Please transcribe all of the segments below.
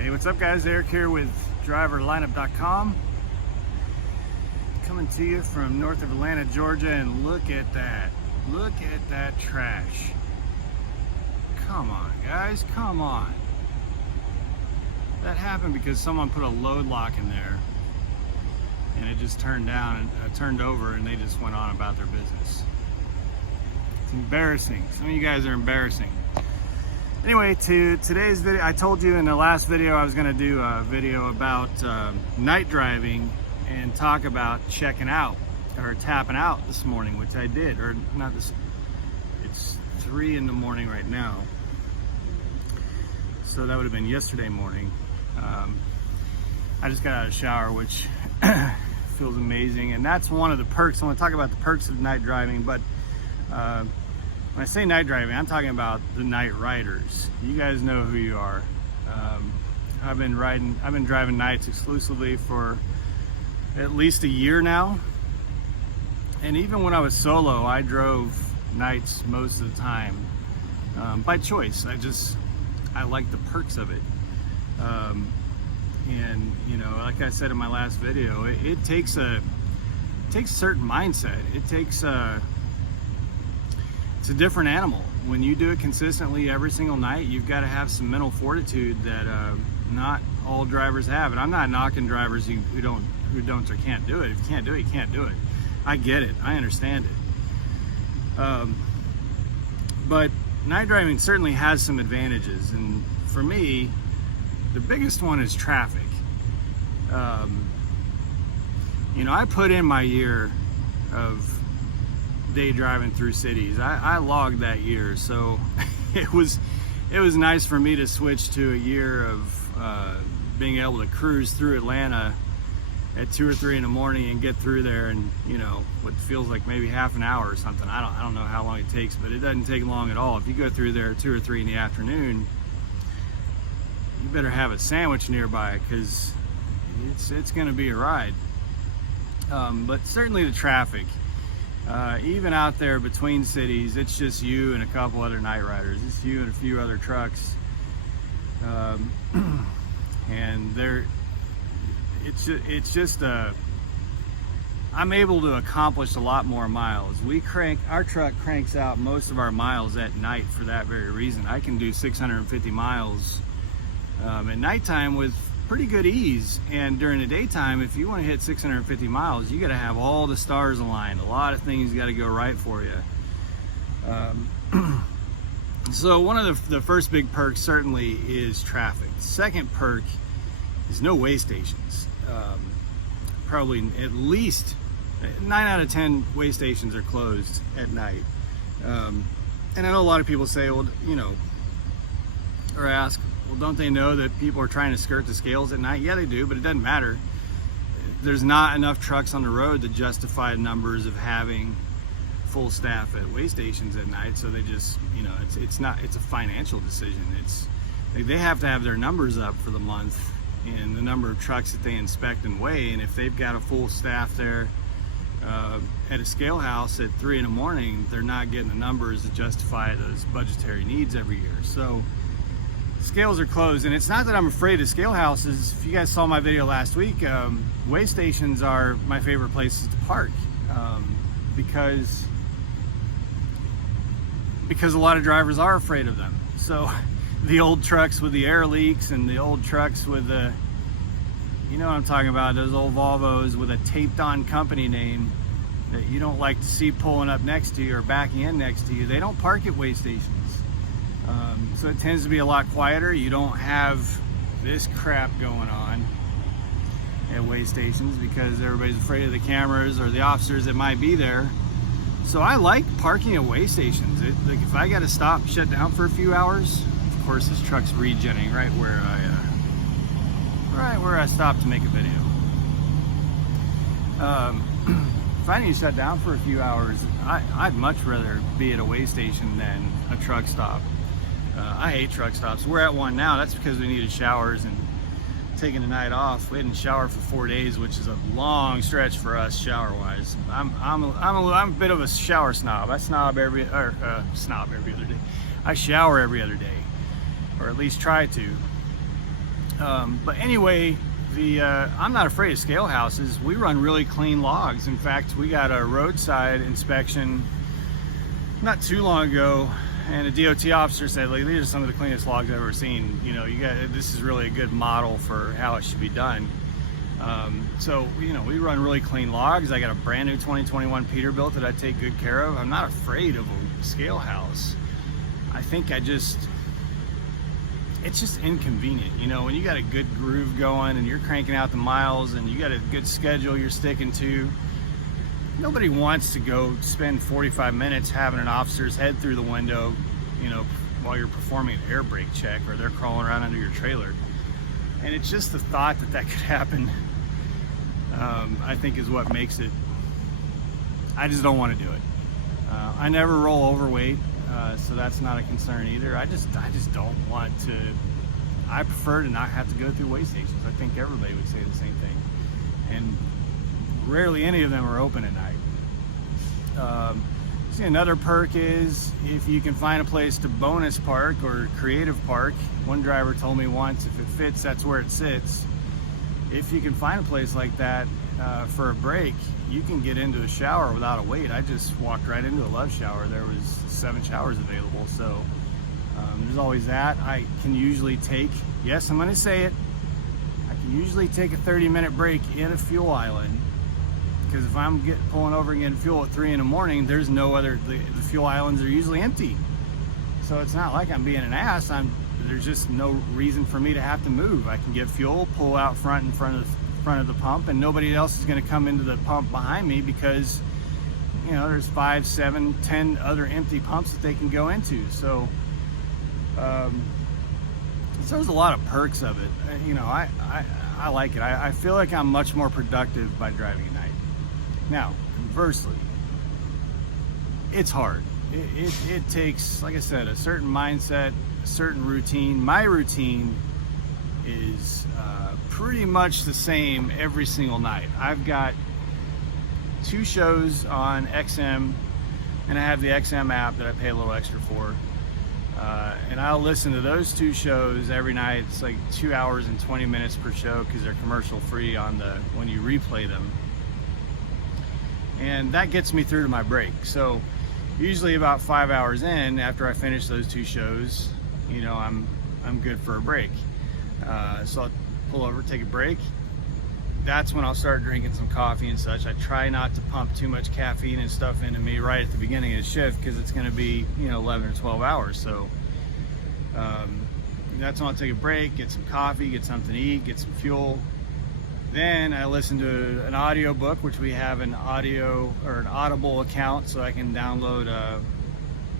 Hey, what's up guys? Eric here with driverlineup.com, coming to you from north of Atlanta, Georgia, and look at that trash. Come on guys, come on. That happened because someone put a load lock in there and it just turned over and they just went on about their business. It's embarrassing. Some of you guys are embarrassing. Anyway, to today's video, I told you in the last video I was going to do a video about night driving and talk about checking out or tapping out this morning, which I did. Or not this, it's 3 in the morning right now, so that would have been yesterday morning. I just got out of the shower, which feels amazing, and that's one of the perks. I want to talk about the perks of night driving, but when I say night driving, I'm talking about the night riders. You guys know who you are. I've been driving nights exclusively for at least a year now. And even when I was solo, I drove nights most of the time by choice. I like the perks of it. And you know, like I said in my last video, it takes a certain mindset. It's a different animal. When you do it consistently every single night, you've got to have some mental fortitude that not all drivers have. And I'm not knocking drivers who don't or can't do it. If you can't do it, you can't do it. I get it. I understand it. But night driving certainly has some advantages. And for me, the biggest one is traffic. You know, I put in my year of day driving through cities. I logged that year, so it was nice for me to switch to a year of being able to cruise through Atlanta at 2 or 3 in the morning and get through there in, you know, what feels like maybe half an hour or something. I don't know how long it takes, but it doesn't take long at all. If you go through there at 2 or 3 in the afternoon, you better have a sandwich nearby, because it's going to be a ride. But certainly the traffic. Even out there between cities, it's just you and a couple other night riders. It's you and a few other trucks, and I'm able to accomplish a lot more miles. Our truck cranks out most of our miles at night for that very reason. I can do 650 miles at nighttime with pretty good ease, and during the daytime, if you want to hit 650 miles, you got to have all the stars aligned. A lot of things got to go right for you. So one of the first big perks certainly is traffic. The second perk is no way stations. Probably at least 9 out of 10 way stations are closed at night. And I know a lot of people say, well, you know, or ask, well, don't they know that people are trying to skirt the scales at night? Yeah, they do, but it doesn't matter. There's not enough trucks on the road to justify numbers of having full staff at way stations at night, so they just, you know, it's a financial decision. They have to have their numbers up for the month and the number of trucks that they inspect and weigh, and if they've got a full staff there at a scale house at 3 in the morning, they're not getting the numbers to justify those budgetary needs every year. So scales are closed, and it's not that I'm afraid of scale houses. If you guys saw my video last week, way stations are my favorite places to park, because a lot of drivers are afraid of them. So the old trucks with the air leaks and the old trucks with the, you know what I'm talking about, those old Volvos with a taped on company name that you don't like to see pulling up next to you or backing in next to you, they don't park at way stations. So it tends to be a lot quieter. You don't have this crap going on at way stations because everybody's afraid of the cameras or the officers that might be there. So I like parking at way stations. Like if I got to stop, shut down for a few hours, of course this truck's regenning right where I stopped to make a video. If I need to shut down for a few hours, I'd much rather be at a way station than a truck stop. I hate truck stops. We're at one now. That's because we needed showers and taking the night off. We didn't shower for 4 days, which is a long stretch for us shower-wise. I'm a bit of a shower snob. I snob every other day. I shower every other day, or at least try to. But anyway, I'm not afraid of scale houses. We run really clean logs. In fact, we got a roadside inspection not too long ago, and a DOT officer said, like, these are some of the cleanest logs I've ever seen. You know, this is really a good model for how it should be done. So, you know, we run really clean logs. I got a brand new 2021 Peterbilt that I take good care of. I'm not afraid of a scale house. I think it's just inconvenient. You know, when you got a good groove going and you're cranking out the miles and you got a good schedule you're sticking to, nobody wants to go spend 45 minutes having an officer's head through the window, you know, while you're performing an air brake check, or they're crawling around under your trailer. And it's just the thought that could happen, I think, is what makes it. I just don't want to do it. I never roll overweight, so that's not a concern either. I just don't want to. I prefer to not have to go through weigh stations. I think everybody would say the same thing. And rarely any of them are open at night. See, another perk is if you can find a place to bonus park or creative park. One driver told me once, if it fits, that's where it sits. If you can find a place like that for a break, you can get into a shower without a wait. I just walked right into a love shower. There was 7 showers available, so there's always that. I can usually take, yes, I'm going to say it, I can usually take a 30-minute break in a fuel island, because if I'm pulling over and getting fuel at 3 in the morning, there's no other, the fuel islands are usually empty. So it's not like I'm being an ass. There's just no reason for me to have to move. I can get fuel, pull out in front of the pump, and nobody else is going to come into the pump behind me, because, you know, there's 5, 7, 10 other empty pumps that they can go into. So there's a lot of perks of it. You know, I like it. I feel like I'm much more productive by driving at night. Now, conversely, it's hard. It takes, like I said, a certain mindset, a certain routine. My routine is pretty much the same every single night. I've got 2 shows on XM, and I have the XM app that I pay a little extra for. And I'll listen to those 2 shows every night. It's like 2 hours and 20 minutes per show, because they're commercial free when you replay them. And that gets me through to my break. So usually about 5 hours in, after I finish those 2 shows, you know, I'm good for a break. So I'll pull over, take a break. That's when I'll start drinking some coffee and such. I try not to pump too much caffeine and stuff into me right at the beginning of the shift, because it's going to be, you know, 11 or 12 hours. So that's when I'll take a break, get some coffee, get something to eat, get some fuel. Then I listen to an audiobook, which we have an Audible account, so I can download.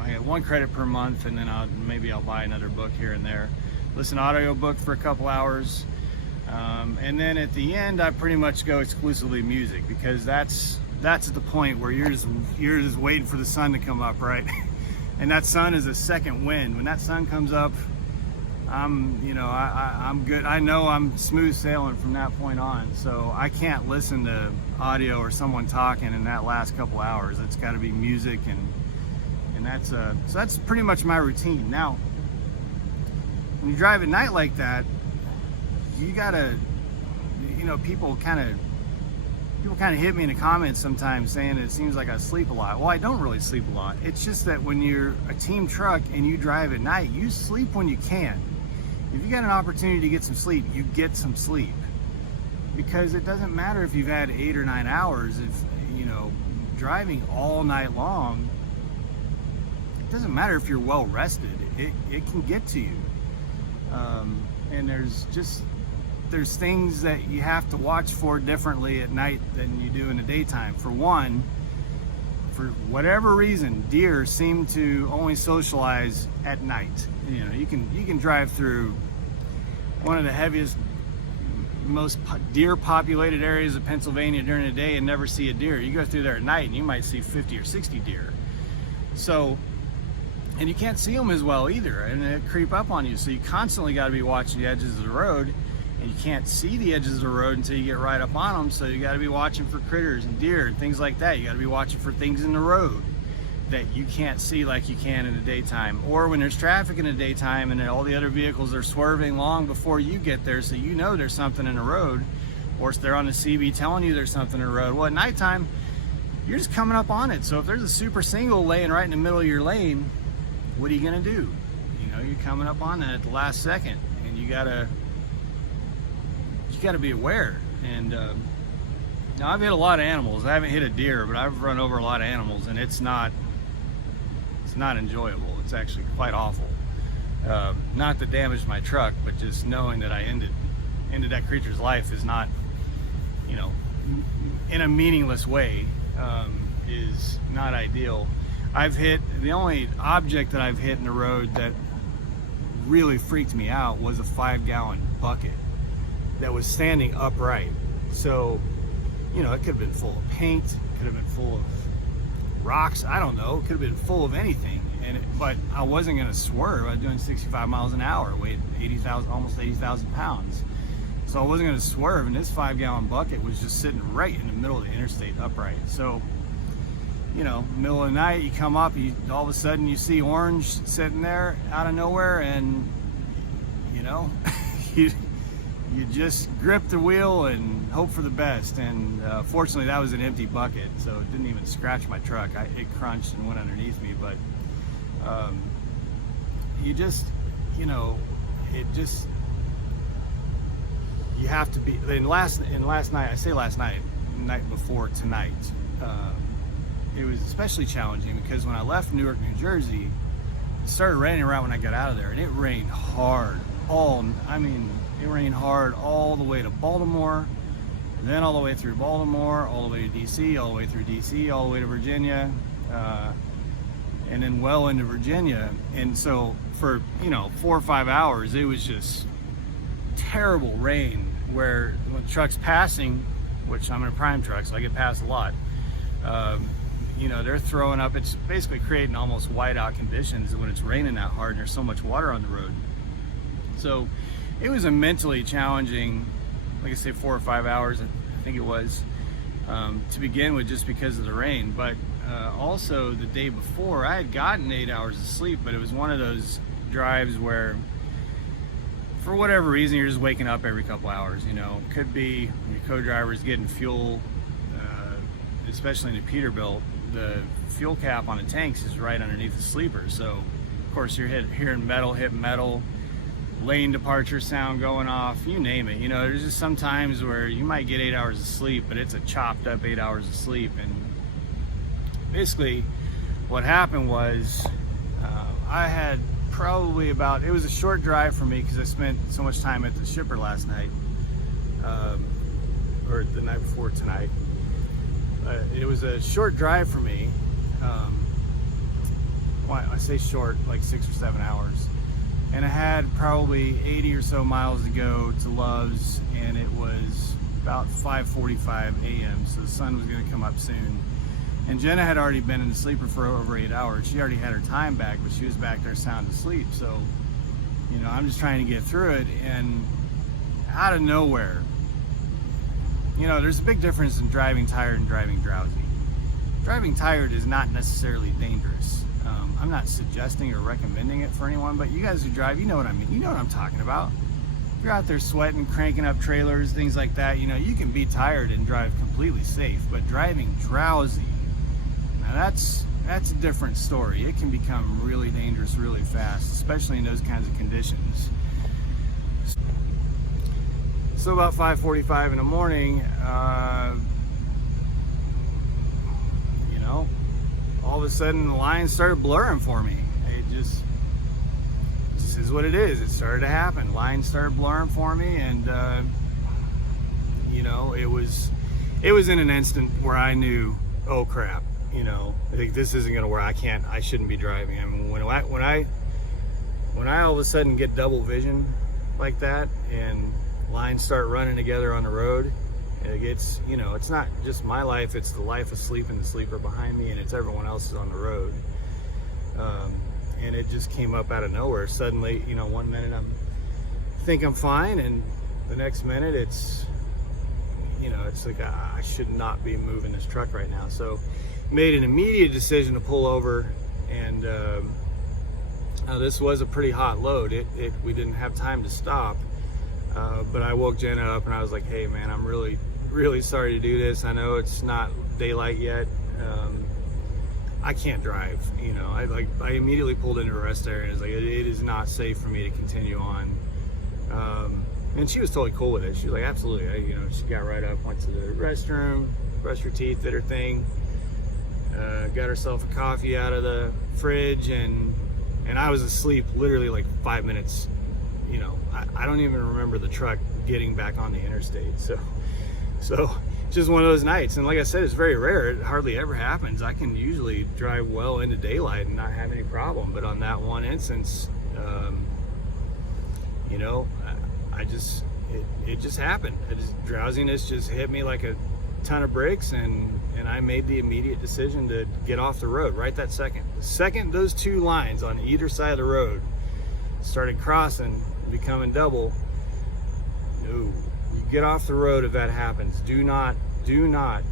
I get 1 credit per month, and then maybe I'll buy another book here and there. Listen to audiobook for a couple hours, and then at the end I pretty much go exclusively music, because that's at the point where you're just waiting for the sun to come up, right? And that sun is a second wind. When that sun comes up, I'm good. I know I'm smooth sailing from that point on. So I can't listen to audio or someone talking in that last couple hours. It's got to be music, and so that's pretty much my routine. Now, when you drive at night like that, you gotta, you know, people kind of hit me in the comments sometimes saying it seems like I sleep a lot. Well, I don't really sleep a lot. It's just that when you're a team truck and you drive at night, you sleep when you can. If you got an opportunity to get some sleep, you get some sleep, because it doesn't matter if you've had 8 or 9 hours. If, you know, driving all night long, it doesn't matter if you're well rested. It can get to you. And there's things that you have to watch for differently at night than you do in the daytime. For one, for whatever reason, deer seem to only socialize at night. You know, you can drive through one of the heaviest, most deer populated areas of Pennsylvania during the day and never see a deer. You go through there at night and you might see 50 or 60 deer. So, and you can't see them as well either, and they creep up on you. So you constantly got to be watching the edges of the road, and you can't see the edges of the road until you get right up on them. So you got to be watching for critters and deer and things like that. You got to be watching for things in the road. that you can't see like you can in the daytime, or when there's traffic in the daytime and all the other vehicles are swerving long before you get there, so you know there's something in the road, or they're on the CB telling you there's something in the road. Well, at nighttime, you're just coming up on it. So if there's a super single laying right in the middle of your lane, what are you gonna do? You know, you're coming up on that at the last second, and you gotta be aware. And now I've hit a lot of animals. I haven't hit a deer, but I've run over a lot of animals, and it's not enjoyable. It's actually quite awful. Not to damage my truck, but just knowing that I ended that creature's life is not, you know, in a meaningless way, is not ideal. The only object that I've hit in the road that really freaked me out was a 5-gallon bucket that was standing upright. So, you know, it could have been full of paint, it could have been full of rocks, I don't know, it could have been full of anything. But I wasn't gonna swerve. I was doing 65 miles an hour, weighed almost 80,000 pounds. So I wasn't gonna swerve, and this 5-gallon bucket was just sitting right in the middle of the interstate upright. So, you know, middle of the night, you come up, all of a sudden you see orange sitting there out of nowhere, and you know, you just grip the wheel and hope for the best. And fortunately, that was an empty bucket, so it didn't even scratch my truck. It crunched and went underneath me, but you just, you know, you have to be. And last night, I say last night, the night before tonight, it was especially challenging because when I left Newark, New Jersey, it started raining right when I got out of there, and it rained hard. It rained hard all the way to Baltimore, and then all the way through Baltimore, all the way to DC, all the way through DC, all the way to Virginia, and then well into Virginia. And so for, you know, 4 or 5 hours, it was just terrible rain, where when the truck's passing, which I'm in a prime truck, so I get passed a lot, you know, they're throwing up. It's basically creating almost whiteout conditions when it's raining that hard and there's so much water on the road. So it was a mentally challenging, like I say, 4 or 5 hours, I think it was, to begin with, just because of the rain. But also the day before, I had gotten 8 hours of sleep, but it was one of those drives where, for whatever reason, you're just waking up every couple hours. You know, could be your co-driver's getting fuel, especially in the Peterbilt. The fuel cap on the tanks is right underneath the sleeper. So, of course, you're hearing metal hit metal, lane departure sound going off, you name it. You know, there's just some times where you might get 8 hours of sleep, but it's a chopped up 8 hours of sleep. And basically, what happened was, I had probably it was a short drive for me because I spent so much time at the shipper last night, or the night before tonight. It was a short drive for me. I say short, like 6 or 7 hours. And I had probably 80 or so miles to go to Love's, and it was about 5:45 a.m. So the sun was going to come up soon. And Jenna had already been in the sleeper for over 8 hours. She already had her time back, but she was back there sound asleep. So, you know, I'm just trying to get through it, and out of nowhere, you know, there's a big difference in driving tired and driving drowsy. Driving tired is not necessarily dangerous. I'm not suggesting or recommending it for anyone, but you guys who drive, you know what I mean. You know what I'm talking about. If you're out there sweating, cranking up trailers, things like that, you know, you can be tired and drive completely safe. But driving drowsy, now that's a different story. It can become really dangerous really fast, especially in those kinds of conditions. So about 5:45 in the morning, you know, all of a sudden the lines started blurring for me. It just is what it is. It started to happen. Lines started blurring for me, and you know, it was in an instant where I knew, oh crap, you know, I think this isn't gonna work. I shouldn't be driving. I mean, when I all of a sudden get double vision like that, and lines start running together on the road, it gets, you know, it's not just my life, it's the life asleep in the sleeper behind me, and it's everyone else's on the road. And it just came up out of nowhere. Suddenly, you know, one minute I think I'm fine, and the next minute it's, you know, it's like I should not be moving this truck right now. So made an immediate decision to pull over, and this was a pretty hot load. We didn't have time to stop, but I woke Jenna up and I was like, hey man, I'm really sorry to do this. I know it's not daylight yet. I can't drive, you know. I immediately pulled into a rest area and was like, it is not safe for me to continue on. And she was totally cool with it. She was like, absolutely. You know, she got right up, went to the restroom, brushed her teeth, did her thing, got herself a coffee out of the fridge, and I was asleep literally like 5 minutes. You know, I don't even remember the truck getting back on the interstate. So it's just one of those nights. And like I said, it's very rare. It hardly ever happens. I can usually drive well into daylight and not have any problem. But on that one instance, you know, it just happened. Drowsiness just hit me like a ton of bricks, and I made the immediate decision to get off the road right that second. The second those two lines on either side of the road started crossing, becoming double, no, you get off the road if that happens. Do not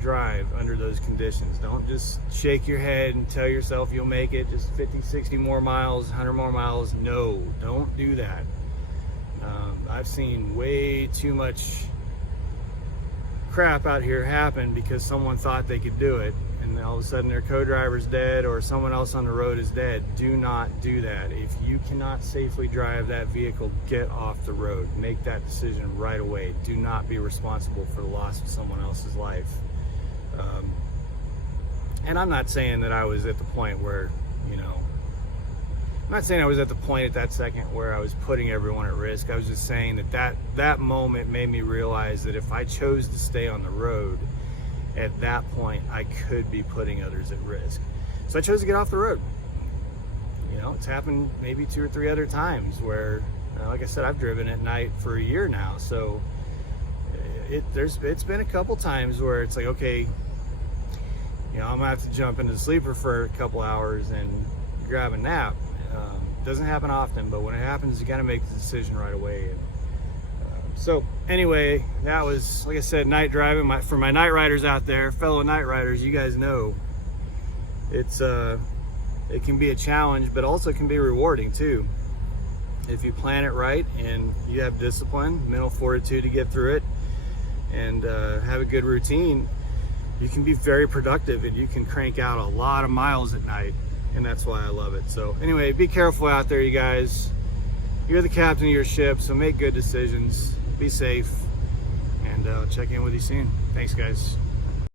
drive under those conditions. Don't just shake your head and tell yourself you'll make it, just 50, 60 more miles, 100 more miles. No, don't do that. I've seen way too much crap out here happen because someone thought they could do it, and all of a sudden their co-driver's dead or someone else on the road is dead. Do not do that. If you cannot safely drive that vehicle, get off the road. Make that decision right away. Do not be responsible for the loss of someone else's life. And I'm not saying that I was at the point where, you know, I'm not saying I was at the point at that second where I was putting everyone at risk. I was just saying that moment made me realize that if I chose to stay on the road, at that point I could be putting others at risk. So I chose to get off the road. You know, it's happened maybe 2 or 3 other times where, like I said, I've driven at night for a year now. So it's been a couple times where it's like, okay, you know, I'm gonna have to jump into the sleeper for a couple hours and grab a nap. Doesn't happen often, but when it happens, you got to make the decision right away. So anyway, that was, like I said, night driving. For my night riders out there, fellow night riders, you guys know it can be a challenge, but also can be rewarding too. If you plan it right and you have discipline, mental fortitude to get through it, and have a good routine, you can be very productive and you can crank out a lot of miles at night. And that's why I love it. So anyway, be careful out there, you guys. You're the captain of your ship, so make good decisions. Be safe, and I'll check in with you soon. Thanks, guys.